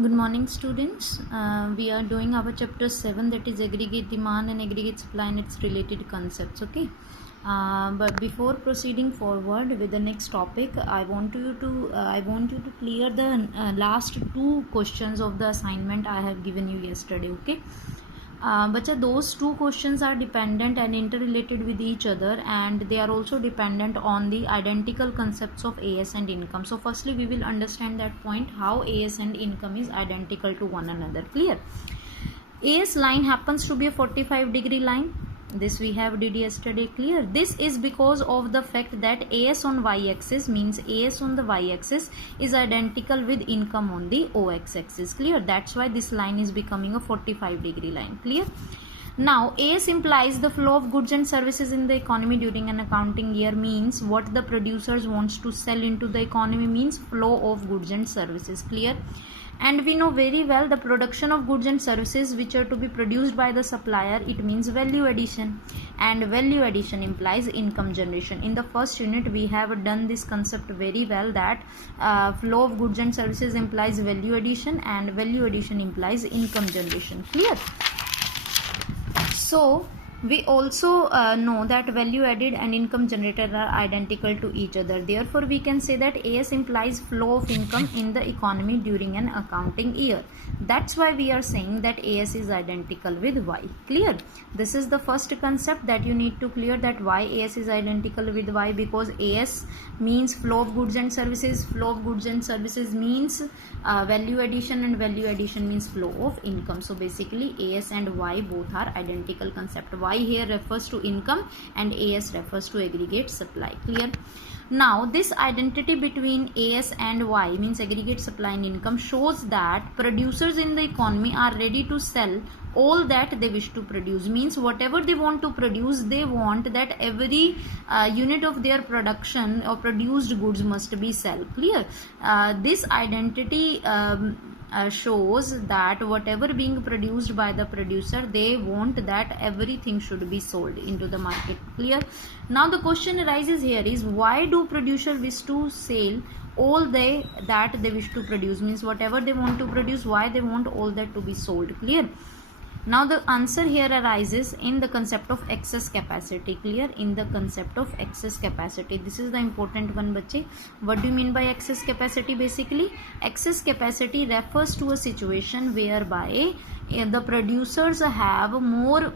Good morning, students. We are doing our chapter 7, that is aggregate demand and aggregate supply and its related concepts. Okay. But before proceeding forward with the next topic, I want you to clear the last two questions of the assignment I have given you yesterday. Okay. But those two questions are dependent and interrelated with each other, and they are also dependent on the identical concepts of AS and income. So firstly we will understand that point, how AS and income is identical to one another. Clear? AS line happens to be a 45-degree line. This we have did yesterday. Clear? This is because of the fact that AS on y-axis means AS on the y-axis is identical with income on the OX-axis. Clear? That's why this line is becoming a 45-degree line. Clear? Now AS implies the flow of goods and services in the economy during an accounting year, means what the producers wants to sell into the economy, means flow of goods and services. Clear? And we know very well the production of goods and services which are to be produced by the supplier, it means value addition, and value addition implies income generation. In the first unit we have done this concept very well, that flow of goods and services implies value addition and value addition implies income generation. Clear? So we also know that value added and income generated are identical to each other. Therefore, we can say that AS implies flow of income in the economy during an accounting year. That's why we are saying that AS is identical with Y. Clear? This is the first concept that you need to clear, that why AS is identical with Y, because AS means flow of goods and services, flow of goods and services means value addition, and value addition means flow of income. So basically AS and Y both are identical concept. Y here refers to income and AS refers to aggregate supply. Clear? Now this identity between AS and Y, means aggregate supply and income, shows that producers in the economy are ready to sell all that they wish to produce, means whatever they want to produce, they want that every unit of their production or produced goods must be sold. Clear? This identity shows that whatever being produced by the producer, they want that everything should be sold into the market. Clear? Now the question arises here is, why do producers wish to sell all that they wish to produce, means whatever they want to produce, why they want all that to be sold? Clear? Now the answer here arises in the concept of excess capacity. Clear? In the concept of excess capacity. This is the important one, bache. What do you mean by excess capacity? Basically, excess capacity refers to a situation whereby the producers have more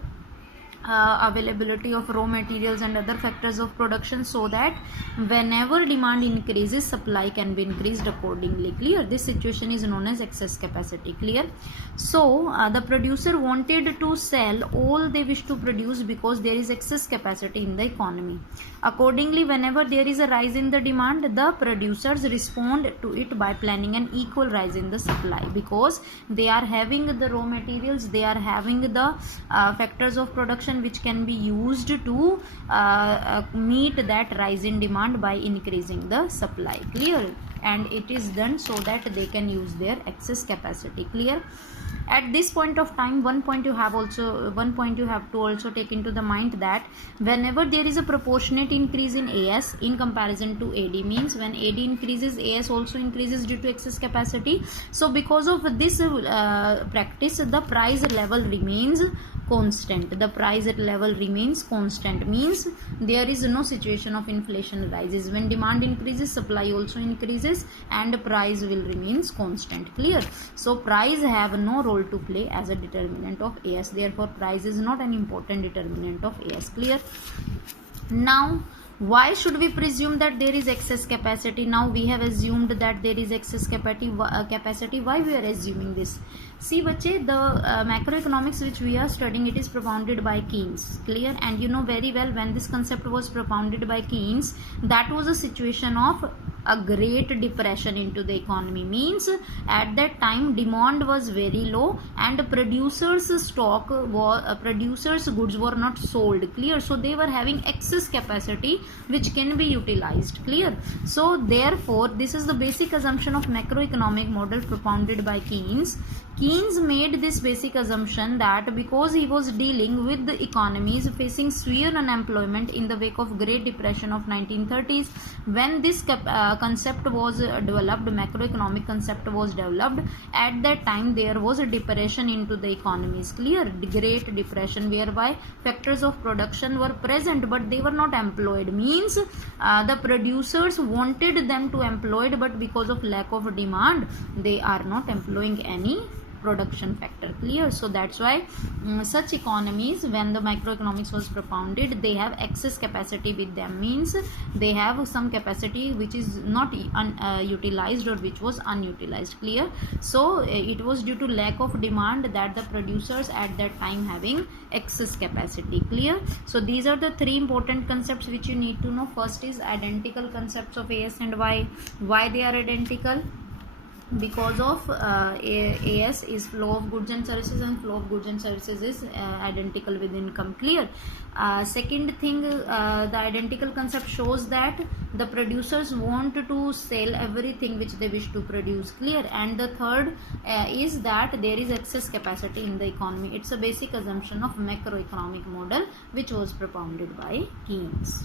availability of raw materials and other factors of production, so that whenever demand increases, supply can be increased accordingly. Clear? This situation is known as excess capacity. Clear? So the producer wanted to sell all they wish to produce because there is excess capacity in the economy. Accordingly, whenever there is a rise in the demand, the producers respond to it by planning an equal rise in the supply, because they are having the raw materials, they are having the factors of production which can be used to meet that rise in demand by increasing the supply. Clear? And it is done so that they can use their excess capacity. Clear? At this point of time, one point you have to also take into the mind, that whenever there is a proportionate increase in AS in comparison to AD, means when AD increases, AS also increases due to excess capacity. So because of this practice, the price level remains constant. The price level remains constant, means there is no situation of inflation rises. When demand increases, supply also increases and price will remains constant. Clear? So price have no role to play as a determinant of AS. Therefore price is not an important determinant of AS. Clear? Now why should we presume that there is excess capacity? Now we have assumed that there is excess capacity. Why we are assuming this? See bache, the macroeconomics which we are studying, it is propounded by Keynes. Clear? And you know very well, when this concept was propounded by Keynes, that was a situation of a great depression into the economy, means at that time demand was very low and producers goods were not sold. Clear? So they were having excess capacity which can be utilized. Clear? So therefore this is the basic assumption of macroeconomic model propounded by Keynes. Keynes made this basic assumption that because he was dealing with the economies facing severe unemployment in the wake of Great Depression of 1930s, when this concept was developed, macroeconomic concept was developed, at that time there was a depression into the economy. Is clear? Great depression, whereby factors of production were present but they were not employed. Means the producers wanted them to employed, but because of lack of demand they are not employing any production factor. Clear? So that's why such economies, when the macroeconomics was propounded, they have excess capacity with them. Means they have some capacity which is not utilized or which was unutilized. Clear? So it was due to lack of demand that the producers at that time having excess capacity. Clear? So these are the three important concepts which you need to know. First is identical concepts of AS and Y. Why they are identical? Because of AS is flow of goods and services, and flow of goods and services is identical with income. Clear? Second thing, the identical concept shows that the producers want to sell everything which they wish to produce. Clear? And the third is that there is excess capacity in the economy. It's a basic assumption of macroeconomic model which was propounded by Keynes.